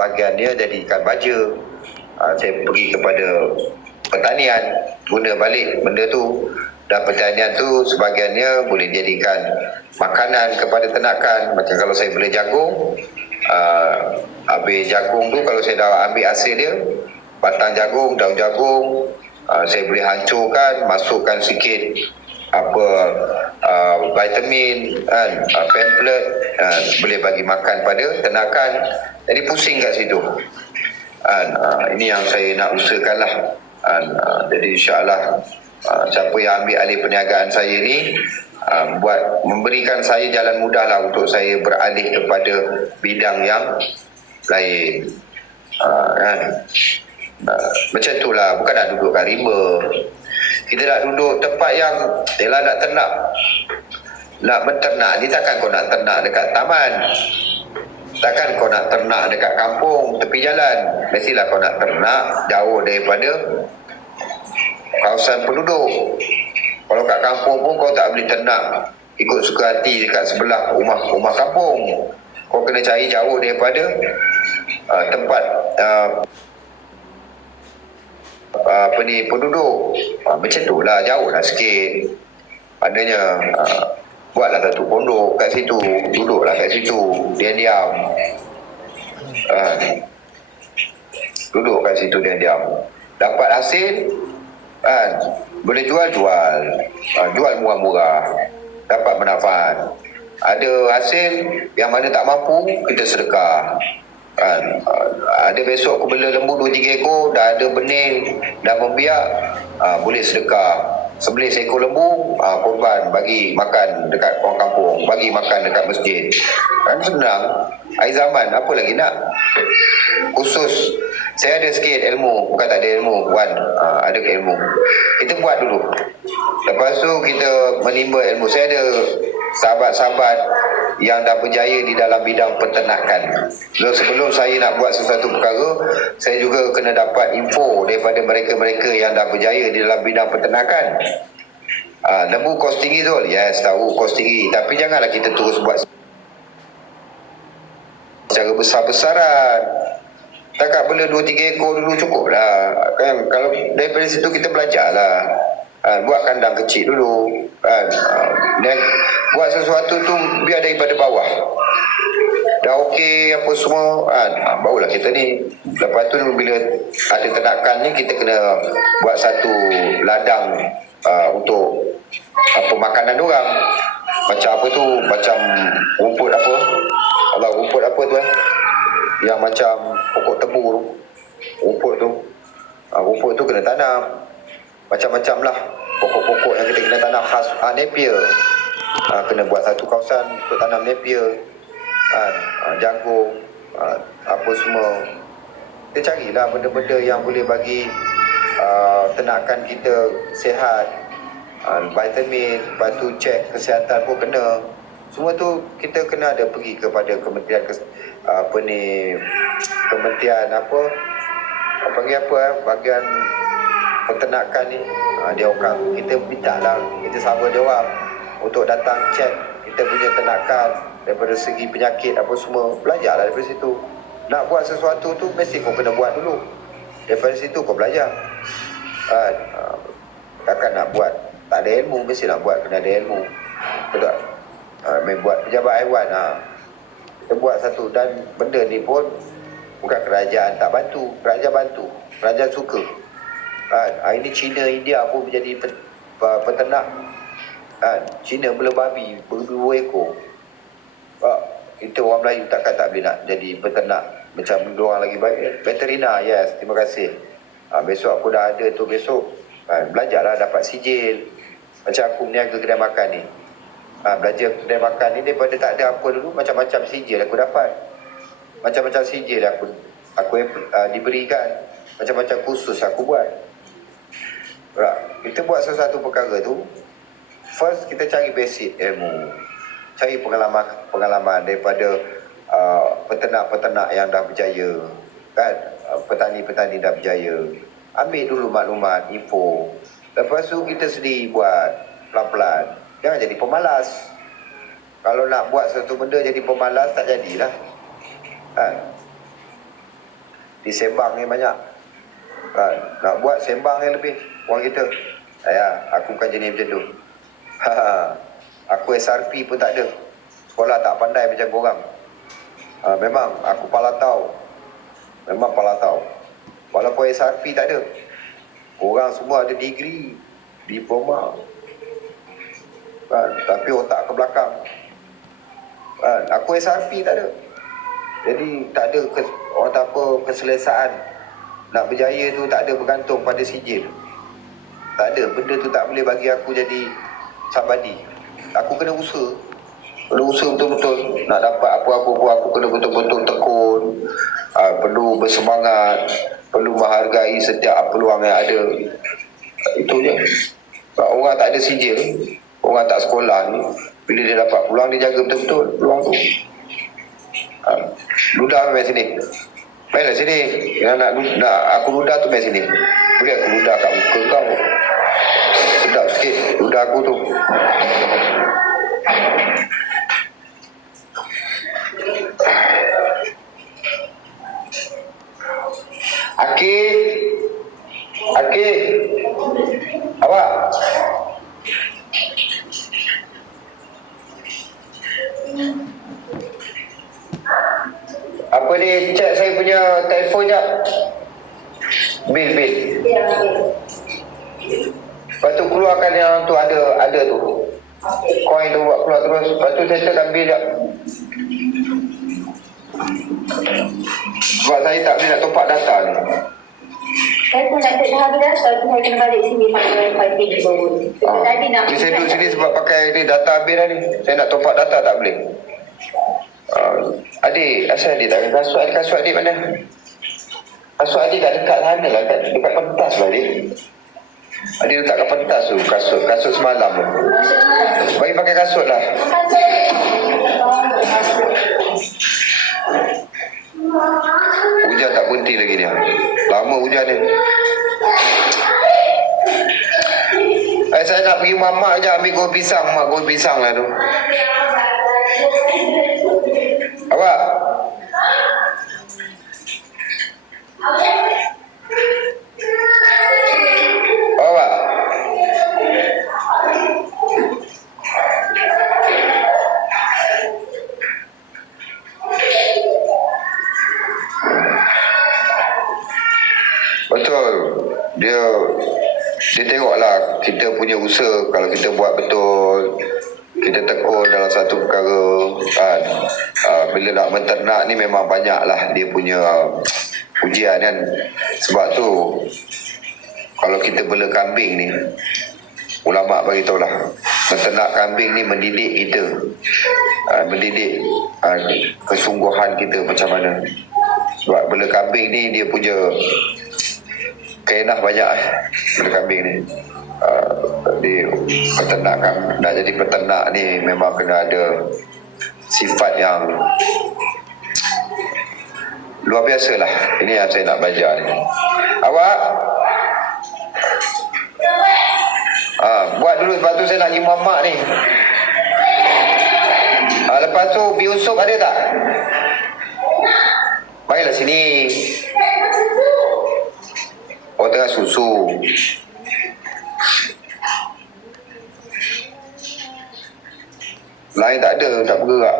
sebahagiannya jadi ikan baja. Saya pergi kepada pertanian, guna balik benda tu, dan pertanian tu sebahagiannya boleh dijadikan makanan kepada ternakan. Macam kalau saya beli jagung, habis jagung tu kalau saya dah ambil hasil dia, batang jagung, daun jagung, saya boleh hancurkan, masukkan sikit vitamin kan, pamphlet, boleh bagi makan pada ternakan. Jadi pusing kat situ. Ini yang saya nak usahakan lah. Jadi insyaAllah siapa yang ambil alih perniagaan saya ni, memberikan saya jalan mudah lah untuk saya beralih kepada bidang yang lain. Kan? Macam tu lah, bukan nak duduk kat rimba. Kita nak duduk tempat yang yelah nak ternak. Nak berternak ni takkan kau nak ternak dekat taman, takkan kau nak ternak dekat kampung tepi jalan. Mestilah kau nak ternak jauh daripada kawasan penduduk. Kalau kat kampung pun kau tak boleh ternak ikut suka hati dekat sebelah rumah kampung. Kau kena cari jauh daripada tempat penduduk. Macam tu lah, jauh lah sikit. Maknanya buatlah satu pondok kat situ, duduklah kat situ, diam-diam. Duduk kat situ diam-diam. Dapat hasil, boleh jual, jual murah-murah, dapat manfaat. Ada hasil yang mana tak mampu, kita sedekah. Ada besok aku bela lembu 2-3 ekor, dah ada benih, dah membiak, boleh sedekah. Sebelih seekor lembu, korban bagi makan dekat orang kampung, bagi makan dekat masjid. Kan senang. Akhir zaman, apa lagi nak? Khusus saya ada sikit ilmu, bukan tak ada ilmu, ada ilmu. Kita buat dulu. Lepas tu kita menimba ilmu. Saya ada sahabat-sahabat yang dah berjaya di dalam bidang peternakan. So, sebelum saya nak buat sesuatu perkara, saya juga kena dapat info daripada mereka-mereka yang dah berjaya di dalam bidang peternakan. Lembu kos tinggi tu, yes, tahu kos tinggi. Tapi janganlah kita terus buat secara besar-besaran. Takat bela 2-3 ekor dulu cukup lah kan. Kalau daripada situ kita belajar lah. Buat kandang kecil dulu kan. Dan buat sesuatu tu biar daripada bawah. Dah okey apa semua kan, barulah kita ni. Lepas tu bila ada ternakan ni, kita kena buat satu ladang untuk makanan diorang. Macam apa tu, macam rumput apa, rumput apa tu yang macam pokok tebu tu, rumput tu kena tanam macam-macam lah, pokok-pokok yang kita kena tanam khas Napier. Kena buat satu kawasan untuk tanam Napier, jagung, apa semua. Kita carilah benda-benda yang boleh bagi ternakan kita sihat, vitamin. Lepas tu cek kesihatan pun kena. Semua tu kita kena ada pergi kepada kementerian bahagian peternakan ni. Dia orang, kita minta lah, kita sama dia orang untuk datang cek kita punya ternakan daripada segi penyakit apa semua. Belajarlah daripada situ. Nak buat sesuatu tu mesti kau kena buat dulu. Daripada situ kau belajar. Takkan nak buat tak ada ilmu, mesti nak buat kena ada ilmu. Betul tak? Buat pejabat haiwan, kita buat satu. Dan benda ni pun bukan kerajaan tak bantu, kerajaan bantu, kerajaan suka. Hari ni China, India pun menjadi peternak. China bela babi berdua ekor. Kita orang Melayu takkan tak boleh nak jadi peternak macam diorang lagi baik. Veterina, yes, terima kasih. Besok aku dah ada tu, besok belajarlah dapat sijil. Macam aku meniaga kedai makan ni, belajar kedai makan ni daripada tak ada apa dulu, macam-macam sijil aku dapat. Macam-macam sijil aku diberikan. Macam-macam kursus aku buat. Kita buat sesuatu perkara tu, first kita cari basic ilmu, cari pengalaman daripada peternak-peternak yang dah berjaya kan, petani-petani dah berjaya. Ambil dulu maklumat, info. Lepas tu kita sendiri buat pelan-pelan. Jangan jadi pemalas. Kalau nak buat satu benda jadi pemalas, tak jadilah kan. di sembang ni banyak. Nak buat sembang yang lebih wang kita. Aku bukan jenis macam tu. Aku SRP pun tak ada. Sekolah tak pandai macam korang. Memang aku palatau. Memang palatau. Walaupun SRP tak ada. Korang semua ada degree, diploma. Tapi otak ke belakang. Aku SRP tak ada. Jadi tak ada keselesaan. Nak berjaya tu tak ada bergantung pada sijil. Tak ada. Benda tu tak boleh bagi aku jadi sabadi. Aku kena usaha. Kena usaha betul-betul. Nak dapat apa-apa pun aku kena betul-betul tekun. Perlu bersemangat. Perlu menghargai setiap peluang yang ada. Itu je. Orang tak ada sijil, orang tak sekolah ni, bila dia dapat peluang, dia jaga betul-betul peluang tu. Ludah main sini. Mainlah sini. Nak aku ludah tu main sini. Beri aku ludah kat muka kau. Sedap sikit ludah aku tu. Akif, awak apa ni, cek saya punya telefon jap. Bil. Lepas tu keluarkan yang tu ada tu. Koin tu buat keluar terus. Lepas tu settlekan bil jap. Sebab saya tak boleh nak topak data ni. Saya pun nak cek habis dah. Lepas tu saya kena balik sini pakai wifi page baru. Tadi nak saya duduk sini sebab pakai ni data habis dah ni. Saya nak topak data tak boleh. Adik, asal adik tak ada kasut? Kasut adik mana? Kasut adik kat dekat sana lah, dekat pentas lah adik. Adik letak kat pentas tu, kasut semalam tu. Bagi pakai kasut lah. Hujan tak berhenti lagi dia. Lama hujan ni. Saya nak pergi mamak je ambil kuih pisang. Mak kuih pisang lah tu. Awak? Awak? Betul. Dia tengoklah kita punya usaha. Kalau kita buat betul, kita tekun dalam satu perkara kan. Bila nak menternak ni memang banyak lah dia punya ujian kan. Sebab tu kalau kita bela kambing ni, ulama' bagi tahu lah, menternak kambing ni mendidik kita, mendidik kesungguhan kita macam mana. Sebab bela kambing ni dia punya kaedah banyak bela kambing ni. Di peternak, nak jadi peternak ni memang kena ada sifat yang luar biasa lah. Ini yang saya nak belajar ni. Awak buat dulu, lepas tu saya nak pergi mamak ni. Lepas tu biusup ada tak? Baiklah sini. Oh, tengah susu. Lain tak ada, tak bergerak.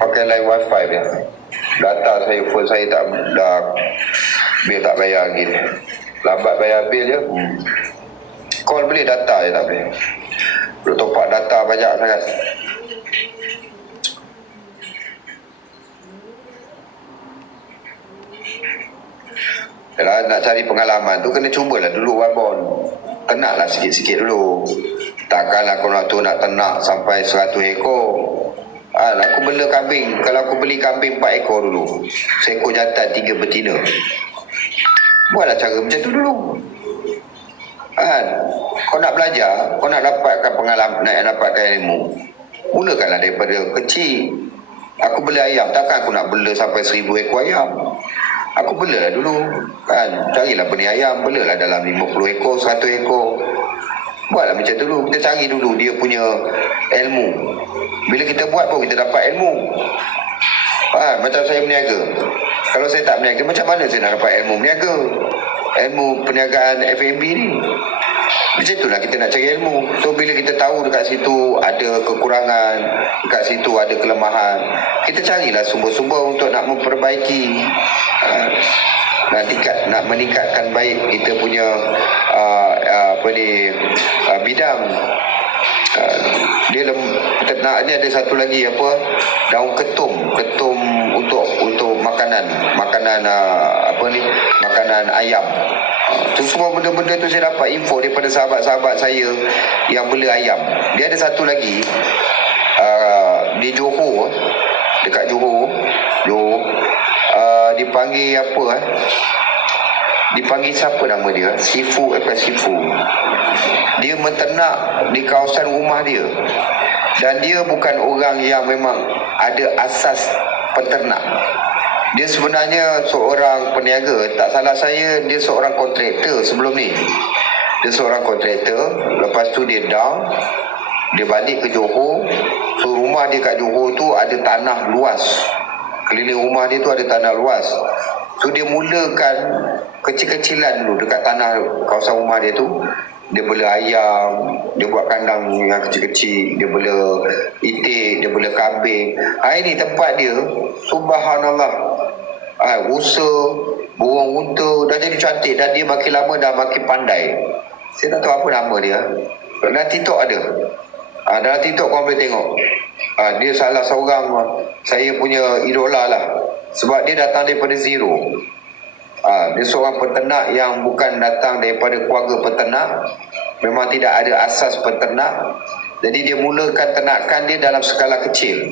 Pakai line wifi dia. Data saya, phone saya tak dah, bil tak bayar lagi. Lambat bayar bil je. Call boleh, data je tak boleh. Belum topak data banyak sangat. Yalah, nak cari pengalaman tu kena cubalah dulu wabon. Tenaklah sikit-sikit dulu. Takkanlah korang tu nak ternak sampai 100 ekor. Aku bela kambing. Kalau aku beli kambing 4 ekor dulu, seekor jantan 3 betina. Buatlah cara macam tu dulu. Kau nak belajar, kau nak dapatkan pengalaman, nak dapatkan ilmu, mulakanlah daripada kecil. Aku bela ayam, takkan aku nak bela sampai 1000 ekor ayam. Aku belalah dulu kan. Carilah benih ayam, belalah dalam 50 ekor, 100 ekor. Buatlah macam tu dulu. Kita cari dulu dia punya ilmu. Bila kita buat pun kita dapat ilmu. Macam saya berniaga. Kalau saya tak berniaga, macam mana saya nak dapat ilmu berniaga? Ilmu perniagaan F&B ni. Macam itulah kita nak cari ilmu. So bila kita tahu dekat situ ada kekurangan, dekat situ ada kelemahan, kita carilah sumber-sumber untuk nak memperbaiki, nak meningkatkan baik kita punya bidang. Dia peternak ni ada satu lagi daun ketum untuk makanan makanan ayam. Tu semua benda-benda tu saya dapat info daripada sahabat-sahabat saya yang bela ayam. Dia ada satu lagi di Johor, dekat Johor dipanggil dipanggil siapa nama dia? Sifu. Dia menternak di kawasan rumah dia. Dan dia bukan orang yang memang ada asas peternak. Dia sebenarnya seorang peniaga. Tak salah saya, dia seorang kontraktor sebelum ni. Dia seorang kontraktor. Lepas tu dia down, dia balik ke Johor. So rumah dia kat Johor tu ada tanah luas. Keliling rumah dia tu ada tanah luas. So dia mulakan kecil-kecilan dulu dekat tanah kawasan rumah dia tu. Dia bela ayam, dia buat kandang yang kecil-kecil, dia bela itik, dia bela kambing. Hari ni tempat dia, subhanallah, rusa, burung unta dah jadi cantik, dan dia makin lama dah makin pandai. Saya tak tahu apa nama dia. Dalam TikTok ada. Dalam TikTok korang boleh tengok. Dia salah seorang saya punya idola lah. Sebab dia datang daripada zero. Dia seorang peternak yang bukan datang daripada keluarga peternak. Memang tidak ada asas peternak. Jadi dia mulakan ternakan dia dalam skala kecil.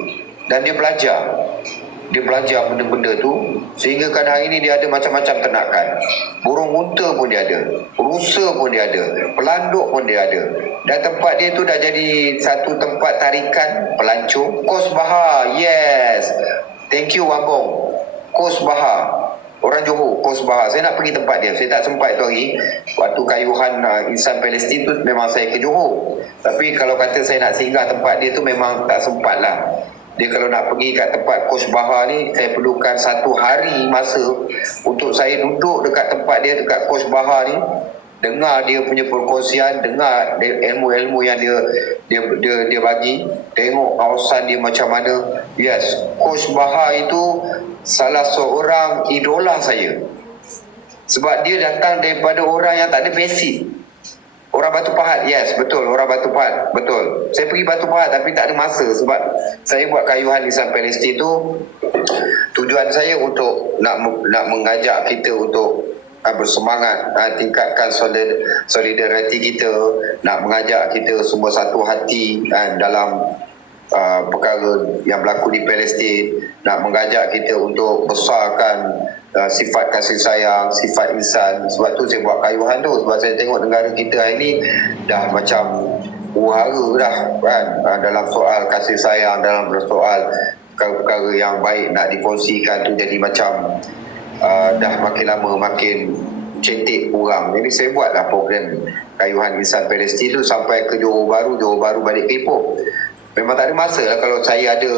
Dan dia belajar. Dia belajar benda-benda tu. Sehingga kan hari ni dia ada macam-macam ternakan. Burung unta pun dia ada, rusa pun dia ada, pelanduk pun dia ada. Dan tempat dia tu dah jadi satu tempat tarikan pelancong. Kos Bahar, yes. Thank you Wambong. Kos Bahar, orang Johor, Kos Bahar. Saya nak pergi tempat dia. Saya tak sempat tu hari. Waktu kayuhan insan Palestin tu memang saya ke Johor. Tapi kalau kata saya nak singgah tempat dia tu memang tak sempat lah. Dia kalau nak pergi kat tempat Kos Bahar ni, saya perlukan 1 hari masa untuk saya duduk dekat tempat dia, dekat Kos Bahar ni, dengar dia punya perkongsian, dengar ilmu-ilmu yang dia bagi, tengok kawasan dia macam mana. Yes, Kos Bahar itu salah seorang idola saya. Sebab dia datang daripada orang yang tak ada basic. Orang Batu Pahat, yes, betul, orang Batu Pahat, betul. Saya pergi Batu Pahat tapi tak ada masa sebab saya buat kayuhan insan Palestin tu. Tujuan saya untuk nak mengajak kita untuk bersemangat, tingkatkan solidariti kita, nak mengajak kita semua satu hati dalam perkara yang berlaku di Palestin, nak mengajak kita untuk besarkan sifat kasih sayang, sifat insan. Sebab tu saya buat kayuhan tu, sebab saya tengok negara kita hari ni dah macam uhara dah kan, dalam soal kasih sayang, dalam soal perkara yang baik nak dikongsikan tu jadi macam dah makin lama makin cetek kurang. Jadi saya buatlah program kayuhan insan Palestin tu sampai ke Johor Bahru balik ke Ipoh. Memang tak ada masa lah kalau saya ada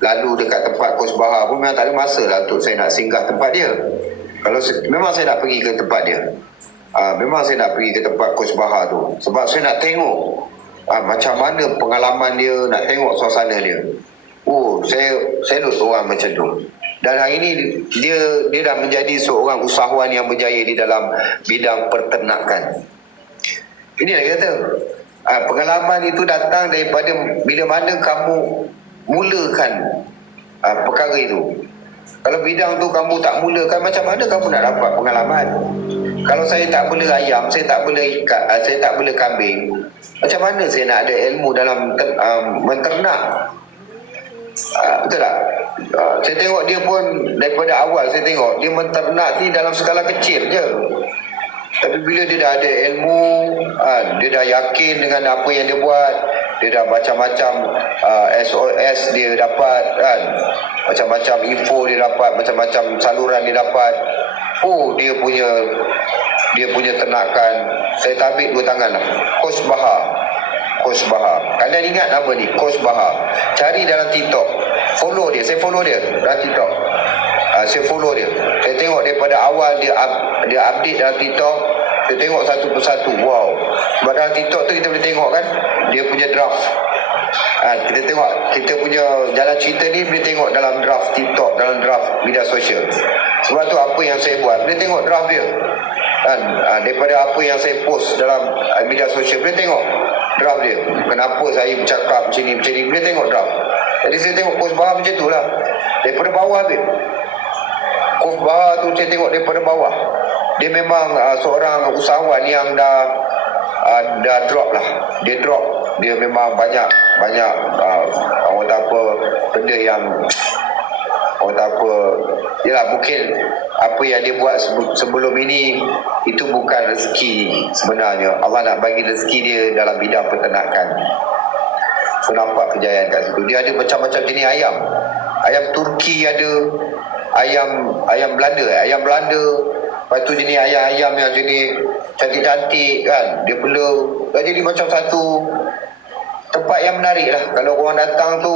lalu dekat tempat Kos Bahar pun memang tak ada masa lah untuk saya nak singgah tempat dia. Kalau memang saya nak pergi ke tempat dia. Memang saya nak pergi ke tempat Kos Bahar tu. Sebab saya nak tengok macam mana pengalaman dia, nak tengok suasana dia. Saya duduk orang macam tu. Dan hari ini dia dah menjadi seorang usahawan yang berjaya di dalam bidang peternakan. Inilah kata, pengalaman itu datang daripada bila mana kamu mulakan perkara itu. Kalau bidang tu kamu tak mulakan, macam mana kamu nak dapat pengalaman? Kalau saya tak bela ayam, saya tak bela ikan, saya tak bela kambing, macam mana saya nak ada ilmu dalam menternak? Betul tak? Saya tengok dia pun daripada awal, saya tengok dia menternak ni dalam skala kecil je. Tapi bila dia dah ada ilmu, dia dah yakin dengan apa yang dia buat, dia dah macam-macam SOS dia dapat kan, macam-macam info dia dapat, macam-macam saluran dia dapat. Dia punya ternakan, saya tabik 2 tangan lah. Kos Bahar. Kalian ingat nama ni, Kos Bahar. Cari dalam TikTok. Follow dia, saya follow dia dalam TikTok. Saya follow dia. Saya tengok daripada awal dia update dalam TikTok. Saya tengok satu persatu. Wow. Sebab dalam TikTok tu kita boleh tengok kan, dia punya draft. Kita tengok, kita punya jalan cerita ni boleh tengok dalam draft TikTok, dalam draft media sosial. Sebab tu apa yang saya buat, boleh tengok draft dia. Daripada apa yang saya post dalam media sosial, boleh tengok draft dia. Kenapa saya bercakap macam ni, boleh tengok draft. Jadi saya tengok post bawah macam tu lah. Daripada bawah dia. Post bawah tu saya tengok daripada bawah. Dia memang seorang usahawan yang dah drop lah. Dia drop. Dia memang banyak orang kata apa, benda yang orang kata apa, yalah, mungkin apa yang dia buat sebelum ini itu bukan rezeki sebenarnya. Allah nak bagi rezeki dia dalam bidang peternakan. So nampak kejayaan kat situ. Dia ada macam-macam jenis ayam. Ayam Turki ada, ayam Belanda. Lepas tu jenis ayam-ayam yang jenis cantik-cantik kan. Dia bela. Dah jadi macam satu tempat yang menarik lah. Kalau orang datang tu,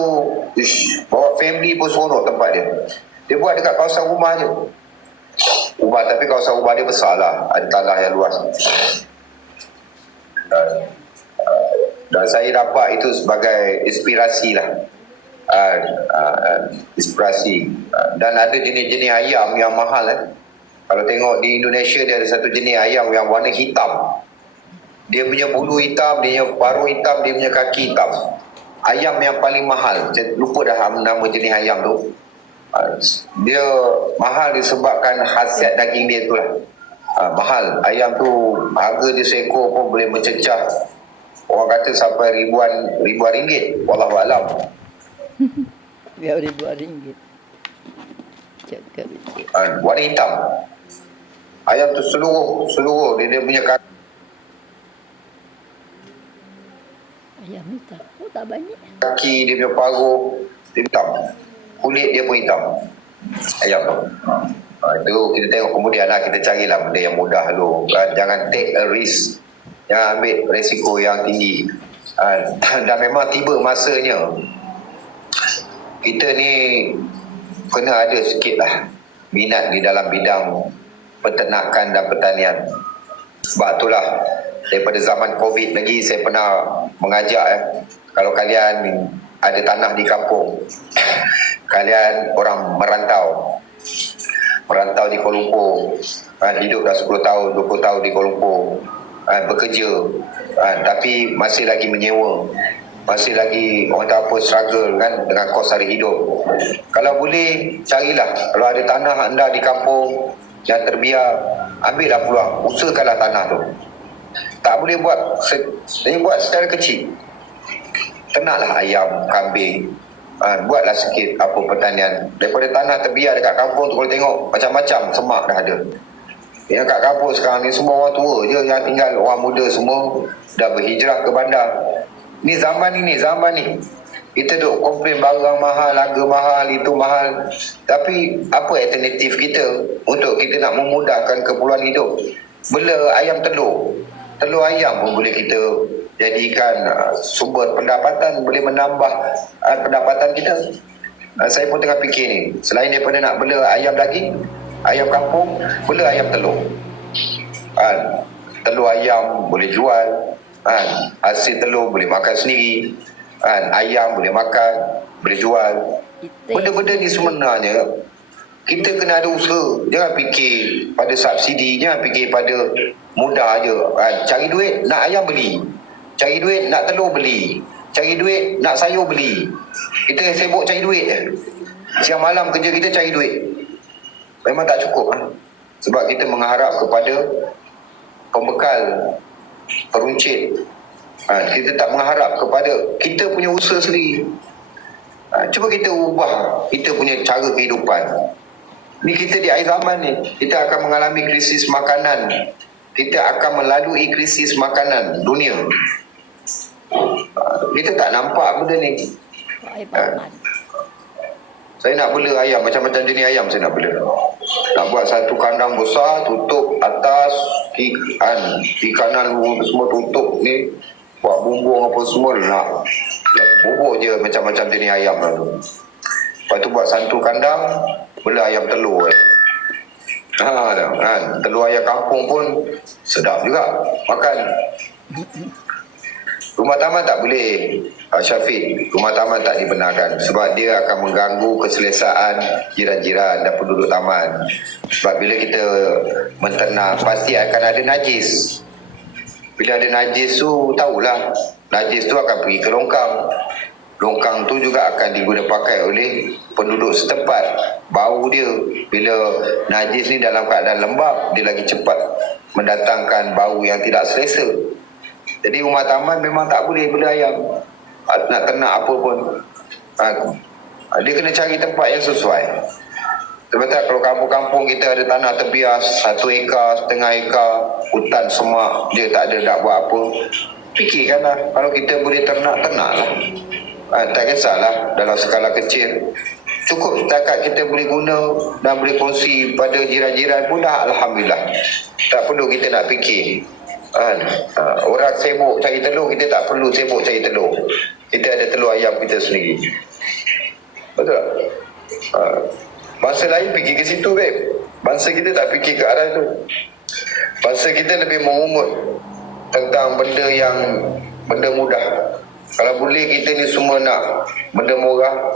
bawa family pun seronok tempat dia. Dia buat dekat kawasan rumah je. Tapi kawasan rumah dia besar lah. Ada tanah yang luas. Dan saya dapat itu sebagai inspirasi lah. Inspirasi. Dan ada jenis-jenis ayam yang mahal. Kalau tengok di Indonesia, dia ada satu jenis ayam yang warna hitam. Dia punya bulu hitam, dia punya paruh hitam, dia punya kaki hitam. Ayam yang paling mahal. Saya lupa dah nama jenis ayam tu. Dia mahal disebabkan khasiat daging dia tu lah. Mahal. Ayam tu harga dia seekor pun boleh mencecah, orang kata sampai ribuan ringgit. Wallahualam. Biar ribuan ringgit. Cakap betul. Warna hitam. Ayam tu seluruh dia punya kaki. Ayam hitam. Oh, tak banyak. Kaki dia punya paruh dia hitam. Kulit dia pun hitam. Ayam tu. Itu kita tengok kemudian lah, kita carilah benda yang mudah dulu. Jangan take a risk. Jangan ambil resiko yang tinggi. Dan memang tiba masanya kita ni kena ada sikit lah minat di dalam bidang peternakan dan pertanian. Sebab itulah daripada zaman COVID lagi saya pernah mengajak kalau kalian ada tanah di kampung, kalian orang merantau di Kuala Lumpur, hidup dah 10 tahun, 20 tahun di Kuala Lumpur, bekerja, tapi masih lagi menyewa, masih lagi orang tak apa struggle kan dengan kos hari hidup. Kalau boleh carilah, kalau ada tanah anda di kampung yang terbiar, ambillah peluang, usahakanlah tanah tu. Tak boleh buat secara kecil. Ternaklah ayam, kambing, buatlah sikit apa pertanian. Daripada tanah terbiar dekat kampung tu, kalau tengok macam-macam semak dah ada. Yang kat kampung sekarang ni semua orang tua je yang tinggal, orang muda semua dah berhijrah ke bandar. Ni zaman ni kita duk komplain barang mahal, harga mahal, itu mahal. Tapi apa alternatif kita untuk kita nak memudahkan keperluan hidup? Bela ayam telur ayam pun boleh kita jadikan sumber pendapatan, boleh menambah pendapatan kita. Saya pun tengah fikir ni, selain daripada nak bela ayam daging, ayam kampung, bela ayam telur. Telur ayam boleh jual, hasil telur boleh makan sendiri, ayam boleh makan, boleh jual. Benda-benda ni sebenarnya kita kena ada usaha. Jangan fikir pada subsidi, jangan fikir pada mudah je. Cari duit nak ayam beli, cari duit nak telur beli, cari duit nak sayur beli. Kita sibuk cari duit je. Siang malam kerja kita cari duit. Memang tak cukup. Sebab kita mengharap kepada pembekal, peruncit. Kita tak mengharap kepada kita punya usaha sendiri. Cuba kita ubah kita punya cara kehidupan. Ni kita di akhir zaman ni, kita akan mengalami krisis makanan. Kita akan melalui krisis makanan dunia. Kita tak nampak benda ni. Saya nak bela ayam, macam-macam jenis ayam saya nak bela. Nak buat satu kandang besar, tutup atas, kanan semua tutup ni, buat bumbung apa semua, nak bubuk je macam-macam jenis ayam lah tu. Lepas tu buat satu kandang, bela ayam telur telur ayam kampung pun sedap juga makan. Rumah taman tak boleh, Syafiq. Rumah taman tak dibenarkan sebab dia akan mengganggu keselesaan jiran-jiran dan penduduk taman. Sebab bila kita menternak, pasti akan ada najis. Bila ada najis tu, tahulah, najis tu akan pergi ke longkang. Longkang tu juga akan digunakan pakai oleh penduduk setempat. Bau dia, bila najis ni dalam keadaan lembab, dia lagi cepat mendatangkan bau yang tidak selesa. Jadi rumah taman memang tak boleh bela ayam. Nak ternak apa pun, dia kena cari tempat yang sesuai. Betul, kalau kampung-kampung kita ada tanah terbias 1 ekar, setengah ekar, hutan semak, dia tak ada nak buat apa, fikirkanlah, kalau kita boleh ternak, ternaklah. Tak kisahlah dalam skala kecil, cukup setakat kita boleh guna dan boleh kongsi pada jiran-jiran pun dah alhamdulillah. Tak perlu kita nak fikir. Orang sibuk cari telur, kita tak perlu sibuk cari telur. Kita ada telur ayam kita sendiri. Betul tak? Bangsa lain fikir ke situ, babe. Bangsa kita tak fikir ke arah tu. Bangsa kita lebih mengungut tentang benda mudah. Kalau boleh kita ni semua nak benda murah,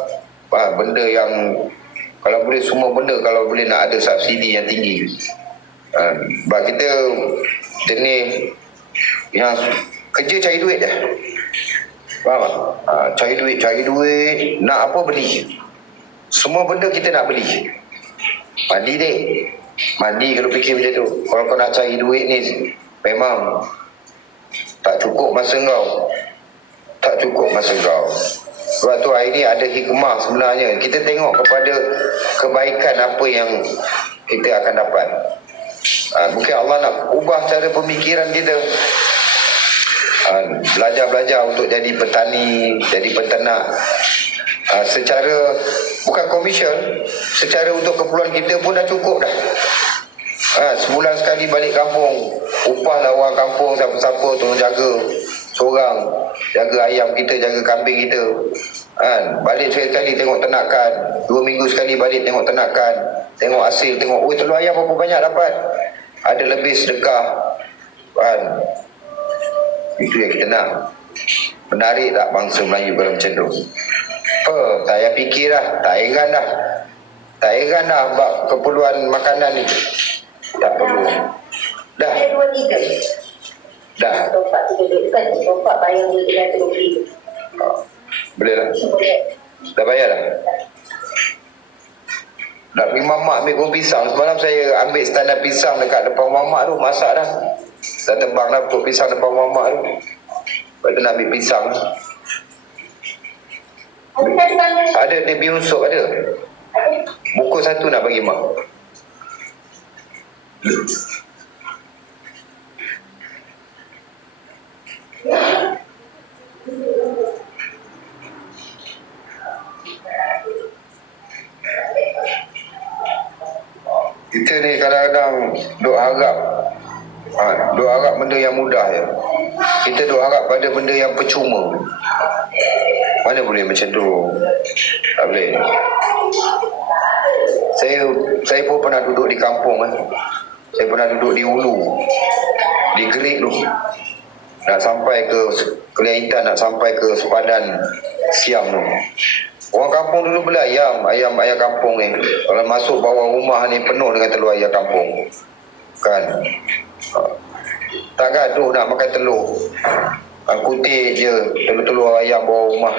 benda yang, kalau boleh semua benda, kalau boleh nak ada subsidi yang tinggi. Sebab kita jenis yang kerja cari duit dah. Faham tak? Cari duit, nak apa beli. Semua benda kita nak beli. Mandi kalau fikir macam tu. Kalau kau nak cari duit ni, memang tak cukup masa kau. Sebab tu hari ni ada hikmah sebenarnya. Kita tengok kepada kebaikan apa yang kita akan dapat. Mungkin Allah nak ubah cara pemikiran kita. Belajar untuk jadi petani, jadi peternak. Secara bukan komersial, secara untuk keperluan kita pun dah cukup dah. Sebulan sekali balik kampung, upahlah orang kampung siapa-siapa tolong jaga seorang, jaga ayam kita, jaga kambing kita. Balik sekali tengok ternakan, 2 minggu sekali balik tengok ternakan, tengok hasil, tengok telur ayam berapa banyak dapat, ada lebih sedekah. Itu yang kita nak. Menarik tak bangsa Melayu kalau macam tu? Tak payah fikir dah. Tak heran dah bab keperluan makanan ni. Tak perlu. Dah. Ada 2-3. Dah. Topak 3 duit kan. Topak bayar duit dengan terupi. Boleh lah. Dah bayar dah. Nak pergi mamak ambil pohon pisang. Semalam saya ambil standar pisang dekat depan mamak tu. Masak dah. Dah tebang dah pokok pisang depan mamak tu. Lepas tu nak ambil pisang. Ada dia bihun sup ada. Bungkus 1 nak bagi mak. Kita ni kadang-kadang duk harap benda yang mudah je. Kita duk harap pada benda yang percuma. Mana boleh macam tu? Tak boleh. Saya pun pernah duduk di kampung kan. Saya pernah duduk di Ulu, di Gerik tu. Nak sampai ke Kuliah Intan, nak sampai ke sepadan Siam tu. Orang kampung dulu bela ayam kampung ni. Kalau masuk bawah rumah ni penuh dengan telur ayam kampung. Kan? Tak gaduh nak makan telur. Kutip je telur ayam bawah rumah.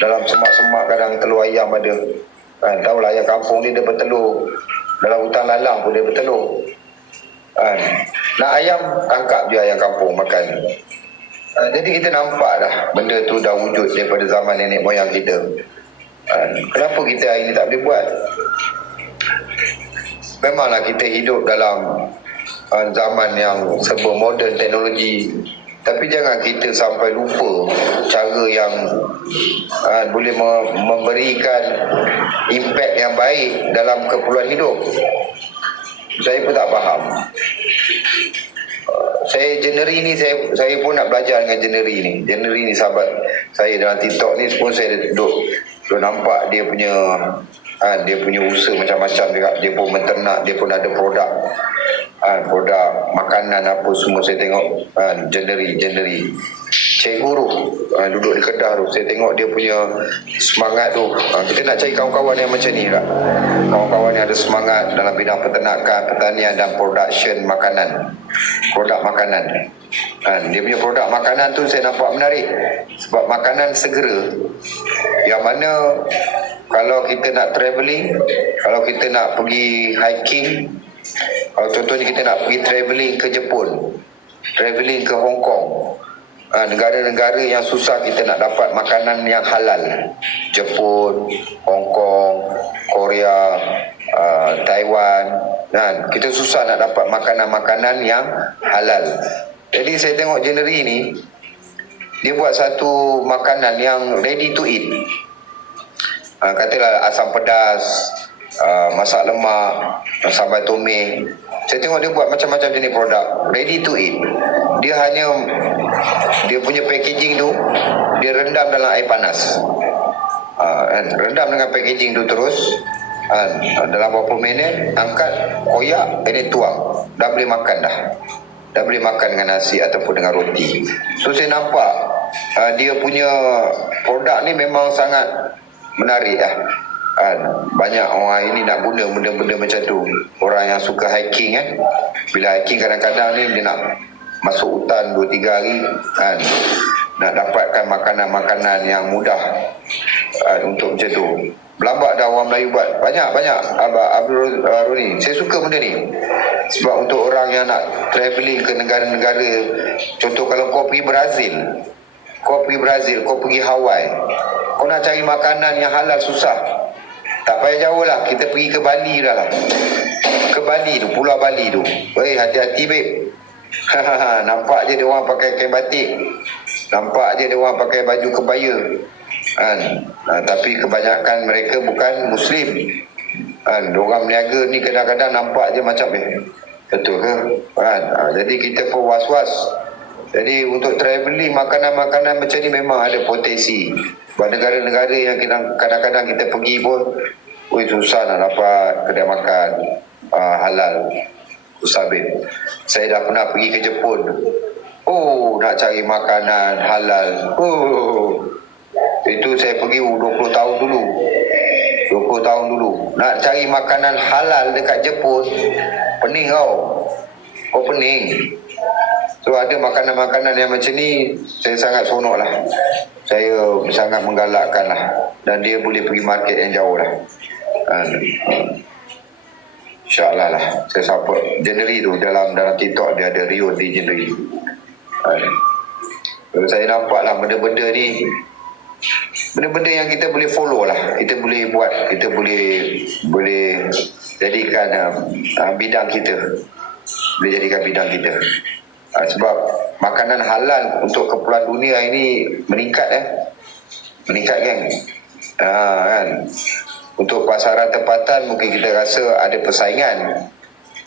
Dalam semak-semak kadang telur ayam ada. Kan? Tahulah ayam kampung ni dia bertelur. Dalam hutan lalang pun dia bertelur. Kan? Nak ayam, tangkap je ayam kampung makan. Jadi kita nampak dah benda tu dah wujud daripada zaman nenek moyang kita. Kenapa kita hari ni tak boleh buat? Memanglah kita hidup dalam zaman yang serba moden teknologi, tapi jangan kita sampai lupa cara yang boleh memberikan impak yang baik dalam keperluan hidup. Saya pun tak faham. Saya January ni saya pun nak belajar dengan January ni sahabat saya dalam TikTok ni pun saya duduk nampak dia punya Dia punya usaha macam-macam juga. Dia pun menternak, dia pun ada produk, produk makanan apa semua saya tengok. Genre Cik Guru duduk di Kedah tu, saya tengok dia punya semangat tu. Kita nak cari kawan-kawan yang macam ni lah. Kawan-kawan yang ada semangat dalam bidang peternakan, pertanian dan production makanan, produk makanan. Dia punya produk makanan tu saya nampak menarik, sebab makanan segera yang mana kalau kita nak travelling, kalau kita nak pergi hiking, kalau contohnya kita nak pergi travelling ke Jepun, travelling ke Hong Kong, negara-negara yang susah kita nak dapat makanan yang halal, Jepun, Hong Kong, Korea, Taiwan, kita susah nak dapat makanan-makanan yang halal. Jadi saya tengok genre ni, dia buat satu makanan yang ready to eat. Katalah asam pedas, masak lemak, sambal tumis. Saya tengok dia buat macam-macam jenis produk ready to eat. Dia punya packaging tu dia rendam dalam air panas. Rendam dengan packaging tu terus, dalam beberapa minit angkat, koyak, ini tuang, dah boleh makan dah. Dah boleh makan dengan nasi ataupun dengan roti. So saya nampak dia punya produk ni memang sangat menarik lah. Banyak orang ini nak guna benda-benda macam tu. Orang yang suka hiking bila hiking kadang-kadang ni dia nak masuk hutan 2-3 hari, nak dapatkan makanan-makanan yang mudah untuk macam tu. Berlambak dah orang Melayu buat banyak Abdul Roni. Saya suka benda ni, sebab untuk orang yang nak travelling ke negara-negara, contoh kalau kau pergi Brazil, kau pergi Hawaii, kau nak cari makanan yang halal susah. Tak payah jauh lah, kita pergi ke Bali dah lah. Ke Bali tu, Pulau Bali tu. Hati-hati babe. Nampak je dia orang pakai kain batik, nampak je dia orang pakai baju kebaya, tapi kebanyakan mereka bukan Muslim. Diorang berniaga ni kadang-kadang nampak je macam betul ke? Jadi kita pun was-was. Jadi untuk travelling, makanan-makanan macam ni memang ada potensi. Sebab negara-negara yang kadang-kadang kita pergi pun susah nak dapat kedai makan halal. Usabit, saya dah pernah pergi ke Jepun. Nak cari makanan halal, itu saya pergi 20 tahun dulu. Nak cari makanan halal dekat Jepun, pening kau pening. So ada makanan-makanan yang macam ni, saya sangat seronok lah. Saya sangat menggalakkan lah. Dan dia boleh pergi market yang jauh lah. InsyaAllah lah. Saya support genre tu. Dalam TikTok dia ada Rio di genre. Saya nampak lah benda-benda ni, benda-benda yang kita boleh follow lah. Kita boleh buat, kita boleh jadikan bidang kita. Boleh jadikan bidang kita. Sebab makanan halal untuk keperluan dunia ini meningkat meningkat kan. Untuk pasaran tempatan mungkin kita rasa ada persaingan,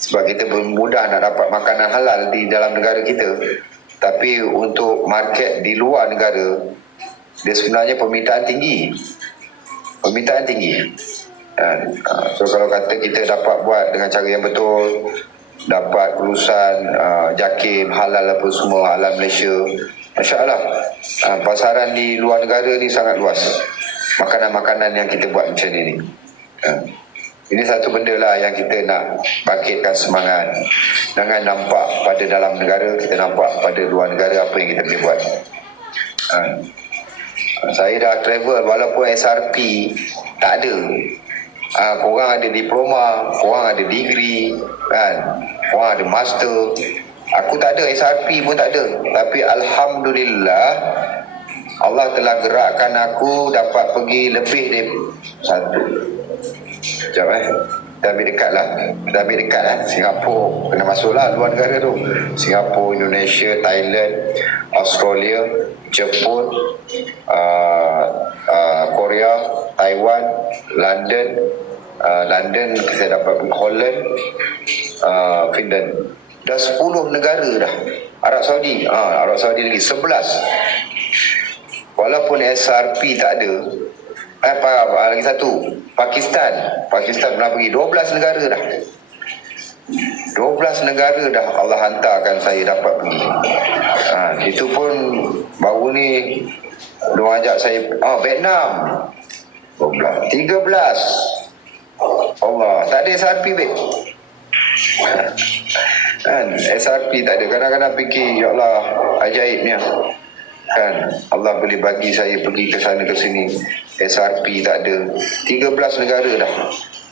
sebab kita mudah nak dapat makanan halal di dalam negara kita. Tapi untuk market di luar negara, dia sebenarnya permintaan tinggi. So kalau kata kita dapat buat dengan cara yang betul, dapat urusan JAKIM halal apa semua, halal Malaysia, Masya Allah, pasaran di luar negara ni sangat luas. Makanan-makanan yang kita buat macam ni. Ini satu benda lah yang kita nak bangkitkan semangat. Jangan nampak pada dalam negara, kita nampak pada luar negara apa yang kita boleh buat. Saya dah travel walaupun SRP tak ada. Korang ada diploma, korang ada degree kan, korang ada master. Aku tak ada, SRP pun tak ada. Tapi Alhamdulillah, Allah telah gerakkan aku dapat pergi lebih dari satu. Sekejap Kita ambil dekat lah. Singapura, kena masuk lah luar negara tu. Singapura, Indonesia, Thailand, Australia, Jepun, Korea, Taiwan, London, saya dapat pergi Holland, Finland. Dah 10 negara dah. Arab Saudi lagi 11. Walaupun SRP tak ada, Lagi satu, Pakistan pernah pergi. 12 negara dah. 12 negara dah Allah hantarkan saya dapat pergi. Itu pun baru ni diorang ajak saya Vietnam 12, 13. Allah, tak ada SRP babe. Kan SRP tak ada. Kadang-kadang fikir ya Allah ajaibnya kan Allah boleh bagi saya pergi ke sana ke sini. SRP tak ada. 13 negara dah.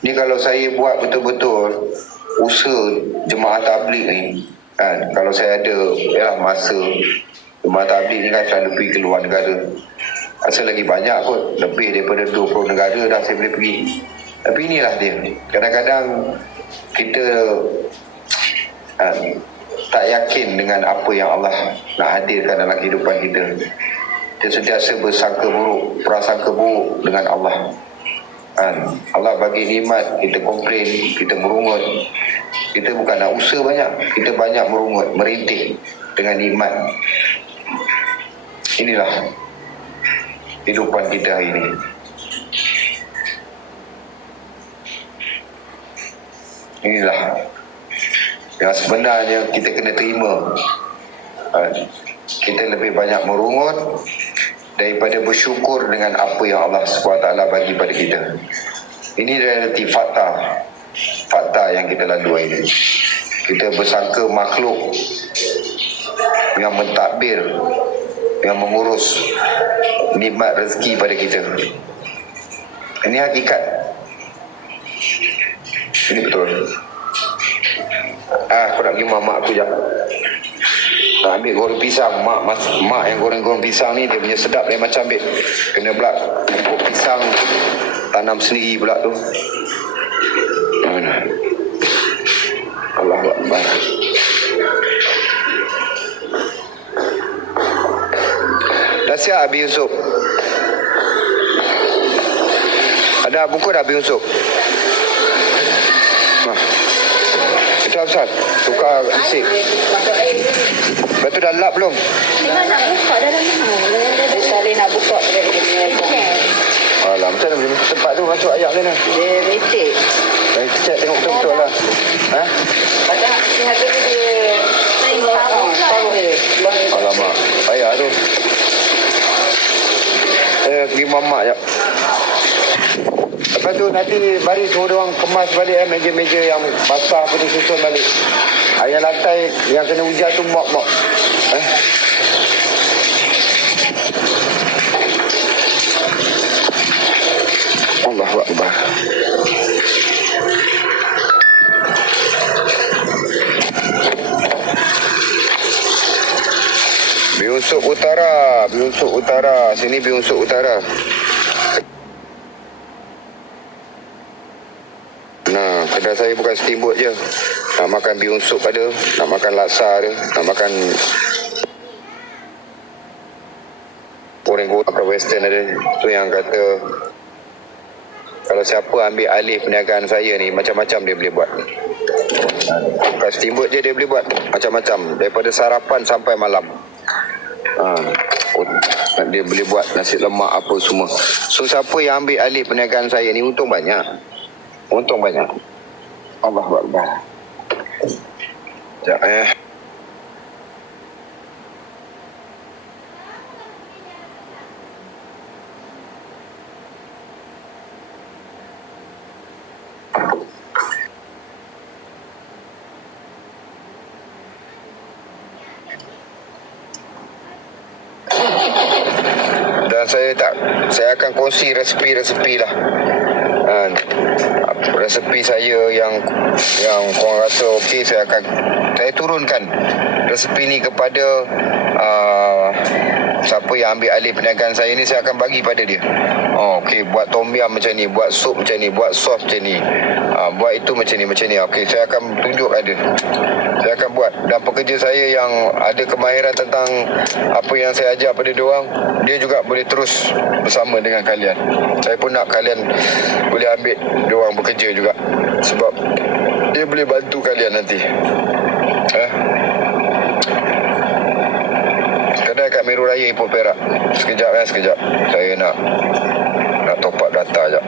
Ni kalau saya buat betul-betul usaha jemaah tabligh ni kan, kalau saya ada masa jemaah tabligh ni kan selalu pergi ke luar negara, rasa lagi banyak kot, lebih daripada 20 negara dah saya boleh pergi. Tapi inilah dia, kadang-kadang kita tak yakin dengan apa yang Allah nak hadirkan dalam kehidupan kita. Kita sentiasa bersangka buruk, prasangka buruk dengan Allah. Allah bagi nikmat, kita komplain, kita merungut. Kita bukan nak usaha banyak, kita banyak merungut, merintih dengan nikmat. Inilah kehidupan kita hari ini. Inilah yang sebenarnya kita kena terima. Kita lebih banyak merungut daripada bersyukur dengan apa yang Allah SWT bagi pada kita. Ini realiti fakta yang kita lalui ini. Kita bersangka makhluk yang mentadbir, yang mengurus nikmat rezeki pada kita. Ini hakikat. Ini betul. Aku nak pergi mak aku jap. Nak ambil goreng pisang. Mak yang goreng pisang ni dia punya sedap dia macam ambil. Kena pula pokok pisang tanam sendiri pula tu. Allahu Akbar. Dah siap Abi Yusuf? Ada buku dah Abi Yusuf? Ustaz, tukar bisik. Lepas tu dah lap belum? Memang nak buka dalam ni. Saya nak buka dari dia punya. Alah, macam mana tempat tu masuk ayam ni? Dia retik. Saya cek tengok betul-betul lah. Padahal sihat dia taruh dia. Alamak, payah tu. Saya pergi mamak jap. Lepas tu nanti baris suruh orang kemas balik meja-meja yang basah apa tu susun balik. Yang lantai yang kena hujan tu mop. Allahu Akbar. Biunsuk Utara. Sini Biunsuk Utara. Nah, kedai saya bukan steamboat je. Nak makan biunsuk ada, nak makan laksa ada, nak makan goreng-goreng apa western ada. Tu yang kata kalau siapa ambil alih perniagaan saya ni, macam-macam dia boleh buat. Bukan steamboat je dia boleh buat, macam-macam. Daripada sarapan sampai malam. Dia boleh buat nasi lemak apa semua. So siapa yang ambil alih perniagaan saya ni untung banyak. Allahu Akbar. Sekejap Dan saya akan kongsi resepi-resepi lah. Resepi saya yang korang rasa okey, saya turunkan resepi ni kepada siapa yang ambil alih perniagaan saya ni. Saya akan bagi pada dia. Okey, buat tom yum macam ni, buat sup macam ni, buat sos macam ni, buat itu macam ni. Okey, saya akan tunjukkan dia. Saya akan buat. Dan pekerja saya yang ada kemahiran tentang apa yang saya ajar pada diorang, dia juga boleh terus bersama dengan kalian. Saya pun nak kalian boleh ambil diorang bekerja juga, sebab dia boleh bantu kalian nanti. Kedai kat Meru Raya Ipoh Perak. Sekejap. Saya nak Nak top up data jap.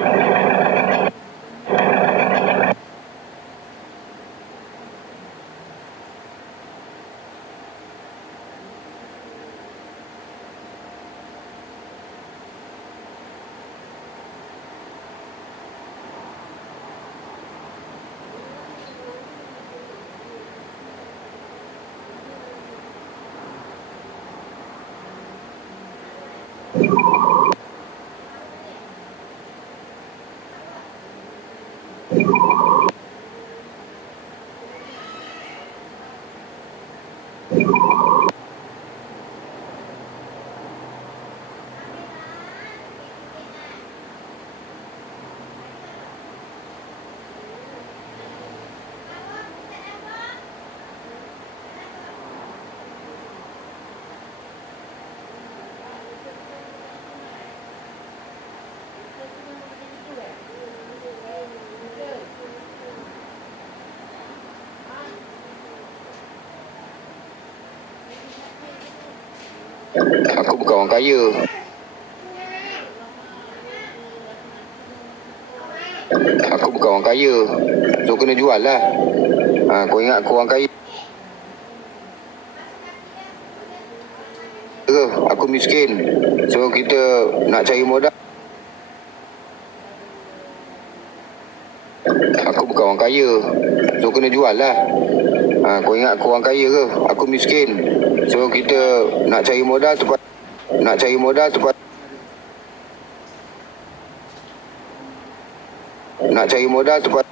Aku bukan orang kaya. Aku bukan orang kaya. So kena jual lah. Kau ingat aku orang kaya ke? Aku miskin. So kita nak cari modal. Aku bukan orang kaya. So kena jual lah. Kau ingat aku orang kaya ke? Aku miskin. So kita nak cari modal tepat. Nak cari modal tepat. Nak cari modal tepat.